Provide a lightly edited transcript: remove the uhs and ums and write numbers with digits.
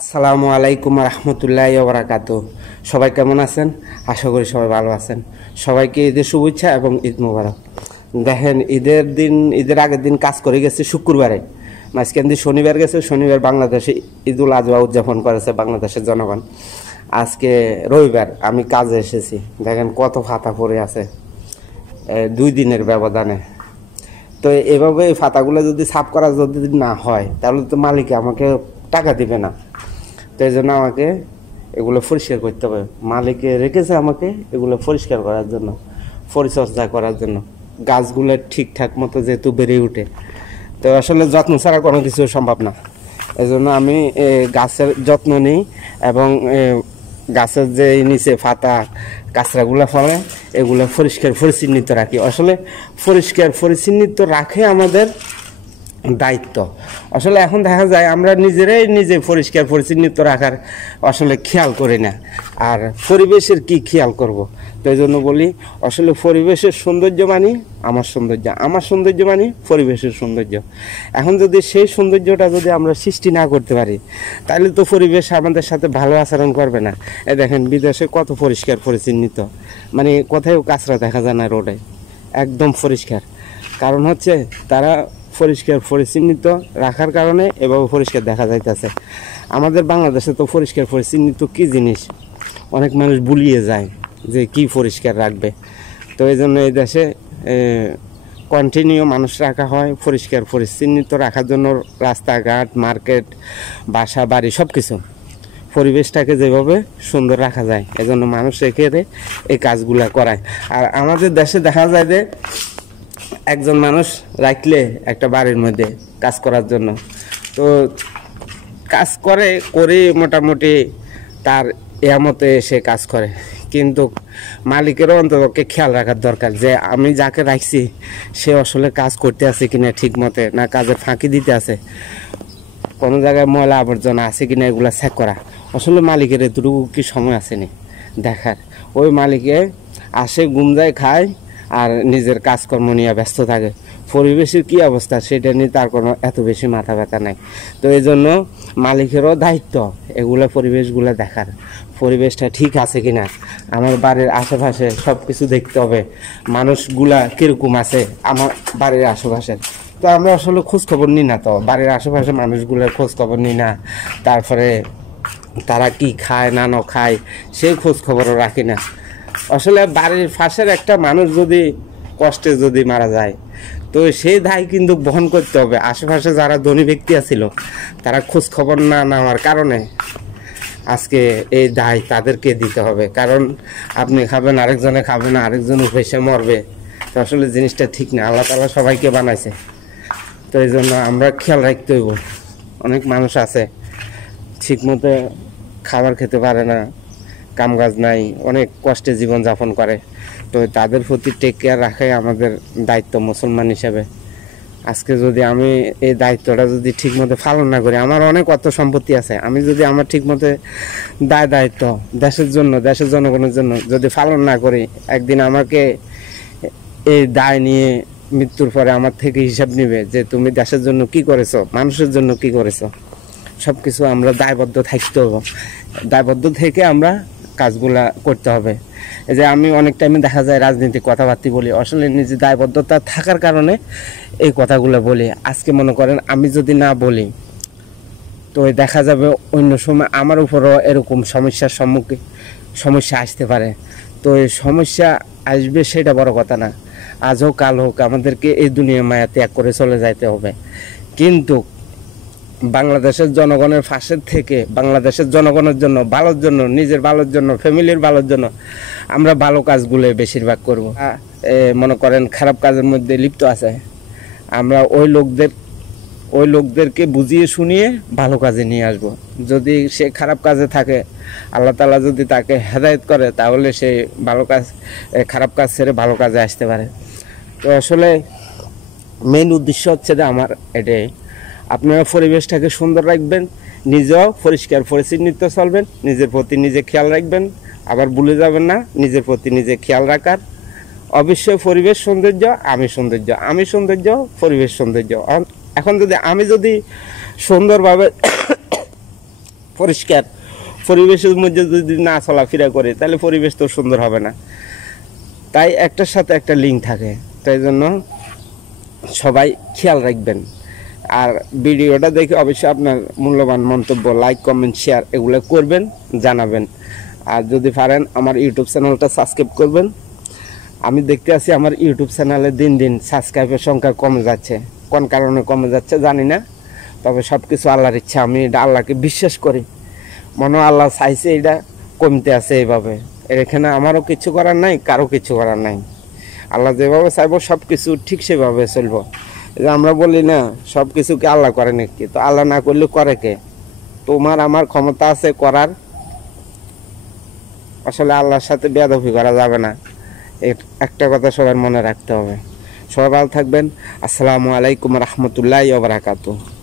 আসসালামু আলাইকুম রহমতুল্লাহি ওয়া বারাকাতুহু। সবাই কেমন আছেন? আশা করি সবাই ভালো আছেন। সবাইকে ঈদের শুভেচ্ছা এবং ঈদ মোবারক। দেখেন, ঈদের আগের দিন কাজ করে গেছে শুক্রবারে, মাঝখান দিয়ে শনিবার গেছে। শনিবার বাংলাদেশে ঈদুল আজহা উদযাপন করেছে বাংলাদেশের জনগণ। আজকে রবিবার, আমি কাজে এসেছি। দেখেন কত ফাতা পড়ে আছে 2 দিনের ব্যবধানে। তো এভাবে এই ফাতাগুলো যদি সাফ করা যদি না হয়, তাহলে তো মালিক আমাকে টাকা দিবে না। তো এই জন্য আমাকে এগুলো পরিষ্কার করতে হবে। মালিকে রেখেছে আমাকে এগুলো পরিষ্কার করার জন্য, পরিচর্যা করার জন্য, গাছগুলো ঠিকঠাক মতো যেহেতু বেড়ে উঠে। তো আসলে যত্ন ছাড়া কোনো কিছু সম্ভব না। এই জন্য আমি গাছের যত্ন নিই এবং গাছের যে নিচে ফাতা কাঁচরাগুলো ফলে এগুলো পরিষ্কার পরিচ্ছন্নিত রাখি। আসলে পরিষ্কার পরিচ্ছন্নিত রাখে আমাদের দায়িত্ব। আসলে এখন দেখা যায় আমরা নিজে পরিষ্কার পরিচ্ছন্নিত রাখার আসলে খেয়াল করি না, আর পরিবেশের কি খেয়াল করব। তো এই জন্য বলি, আসলে পরিবেশের সৌন্দর্য মানি আমার সৌন্দর্য, আমার সৌন্দর্য মানি পরিবেশের সৌন্দর্য। এখন যদি সেই সৌন্দর্যটা যদি আমরা সৃষ্টি না করতে পারি, তাহলে তো পরিবেশ আমাদের সাথে ভালো আচরণ করবে না। দেখেন বিদেশে কত পরিষ্কার পরিচ্ছন্নিত, মানে কোথাও কাঁচরা দেখা যায় না রোডে, একদম পরিষ্কার। কারণ হচ্ছে তারা পরিষ্কার পরিচ্ছন্নিত রাখার কারণে এভাবে পরিষ্কার দেখা যাইতেছে। আমাদের বাংলাদেশে তো পরিষ্কার পরিচ্ছন্নিত কী জিনিস অনেক মানুষ ভুলিয়ে যায় যে কি পরিষ্কার রাখবে। তো এই জন্য এই দেশে কন্টিনিউ মানুষ রাখা হয় পরিষ্কার পরিচ্ছন্নিত রাখার জন্য। রাস্তাঘাট, মার্কেট, বাসা বাড়ি সব কিছু পরিবেশটাকে যেভাবে সুন্দর রাখা যায়, এজন্য মানুষ এখানে এই কাজগুলা করায়। আর আমাদের দেশে দেখা যায় যে একজন মানুষ রাখলে একটা বাড়ির মধ্যে কাজ করার জন্য, তো কাজ করে মোটামুটি তার এমতে সে কাজ করে। কিন্তু মালিকেরও অন্ততকে খেয়াল রাখার দরকার যে আমি যাকে রাখছি সে আসলে কাজ করতে আছে কিনা ঠিক মতে, না কাজের ফাঁকি দিতে আছে, কোনো জায়গায় ময়লা আবর্জনা আছে কিনা এগুলো চেক করা। আসলে মালিকের এতটুকু কি সময় আসেনি দেখার? ওই মালিকে আসে, ঘুম যায়, খায় আর নিজের কাজকর্ম নিয়ে ব্যস্ত থাকে। পরিবেশের কী অবস্থা সেটা নিয়ে তার কোনো এত বেশি মাথা ব্যথা নাই। তো এই জন্য মালিকেরও দায়িত্ব এগুলো পরিবেশগুলো দেখার, পরিবেশটা ঠিক আছে কিনা। আমার বাড়ির আশেপাশে সব কিছু দেখতে হবে, মানুষগুলা কীরকম আছে আমার বাড়ির আশেপাশে। তো আমরা আসলে খোঁজখবর নিই না, তো বাড়ির আশেপাশে মানুষগুলোর খোঁজখবর নিই না। তারপরে তারা কি খায় না খায় সেই খোঁজখবরও রাখি না। আসলে বাড়ির পাশের একটা মানুষ যদি কষ্টে যদি মারা যায়, তো সেই দায় কিন্তু বহন করতে হবে। আশেপাশে যারা ধনী ব্যক্তি আছিল তারা খোঁজ খবর না নেওয়ার কারণে আজকে এই দায় তাদেরকে দিতে হবে। কারণ আপনি খাবেন, আরেকজনে খাবে না, আরেকজন উপেসে মরবে। তো আসলে জিনিসটা ঠিক না। আল্লাহ তাআলা সবাইকে বানাইছে, তো এই জন্য আমরা খেয়াল রাখতে হইব। অনেক মানুষ আছে ঠিকমতো খাবার খেতে পারে না, কামকাজ নাই, অনেক কষ্টে জীবনযাপন করে। তো তাদের প্রতি টেক কেয়ার রাখাই আমাদের দায়িত্ব মুসলমান হিসেবে। আজকে যদি আমি এই দায়িত্বটা যদি ঠিকমতো পালন না করি, আমার অনেক অর্থ সম্পত্তি আছে, আমি যদি আমার ঠিকমতো দায়িত্ব দেশের জন্য, দেশের জনগণের জন্য যদি পালন না করি, একদিন আমাকে এই দায় নিয়ে মৃত্যুর পরে আমার থেকে হিসাব নিবে যে তুমি দেশের জন্য কি করেছো, মানুষের জন্য কি করেছো। সব কিছু আমরা দায়বদ্ধ থাকতে হবে, দায়বদ্ধ থেকে আমরা কাজগুলা করতে হবে। এই যে আমি অনেক টাইমে দেখা যায় রাজনীতি কথাবার্তা বলি, আসলে নিজে দায়বদ্ধতা থাকার কারণে এই কথাগুলো বলি। আজকে মনে করেন আমি যদি না বলি, তো দেখা যাবে অন্য সময় আমার উপরও এরকম সমস্যা আসতে পারে। তো এই সমস্যা আসবে সেটা বড় কথা না, আজ হোক কাল হোক আমাদেরকে এই দুনিয়া মায়া ত্যাগ করে চলে যাইতে হবে। কিন্তু বাংলাদেশের জনগণের পাশের থেকে, বাংলাদেশের জনগণের জন্য, ভালোর জন্য, নিজের ভালোর জন্য, ফ্যামিলির ভালোর জন্য আমরা ভালো কাজগুলো বেশিরভাগ করব। মনে করেন খারাপ কাজের মধ্যে লিপ্ত আছে, আমরা ওই লোকদেরকে বুঝিয়ে শুনিয়ে ভালো কাজে নিয়ে আসব। যদি সে খারাপ কাজে থাকে, আল্লাহ তাআলা যদি তাকে হেদায়েত করে, তাহলে সে খারাপ কাজ ছেড়ে ভালো কাজে আসতে পারে। তো আসলে মেইন উদ্দেশ্য হচ্ছে যে আমার এটাই, আপনারা পরিবেশটাকে সুন্দর রাখবেন, নিজেও পরিষ্কার পরিচ্ছন্নিত চলবেন, নিজের প্রতি নিজে খেয়াল রাখবেন। আবার ভুলে যাবেন না নিজের প্রতি নিজে খেয়াল রাখার। অবশ্যই পরিবেশ সৌন্দর্য, আমি সৌন্দর্য, আমি সৌন্দর্য, পরিবেশ সৌন্দর্য। এখন যদি আমি সুন্দরভাবে পরিষ্কার পরিবেশের মধ্যে যদি না চলাফেরা করে তাহলে পরিবেশ তো সুন্দর হবে না। তাই একটার সাথে একটা লিঙ্ক থাকে, তাই জন্য সবাই খেয়াল রাখবেন। আর ভিডিওটা দেখে অবশ্যই আপনার মূল্যবান মন্তব্য, লাইক, কমেন্ট, শেয়ার এগুলো করবেন, জানাবেন। আর যদি পারেন আমার ইউটিউব চ্যানেলটা সাবস্ক্রাইব করবেন। আমি দেখতে আছি আমার ইউটিউব চ্যানেলে দিন দিন সাবস্ক্রাইবের সংখ্যা কমে যাচ্ছে, কোন কারণে কমে যাচ্ছে জানি না, তবে সব কিছু আল্লাহর ইচ্ছা। আমি এটা আল্লাহকে বিশ্বাস করি, মনে হয় আল্লাহ চাইছে এটা কমতে আছে এইভাবে। এখানে আমারও কিছু করার নাই, কারো কিছু করার নাই। আল্লাহ যেভাবে চাইবো সব কিছু ঠিক সেভাবে চলবো। যে আমরা বলি না সব কিছু কি আল্লাহ করে নাকি, তো আল্লাহ না করলে করে কে? তোমার আমার ক্ষমতা আছে করার, আসলে আল্লাহর সাথে বেয়াদবি করা যাবে না। একটা কথা সবার মনে রাখতে হবে। সবাই ভালো থাকবেন। আসসালামু আলাইকুম রহমতুল্লাহি ওয়া বারাকাতুহু।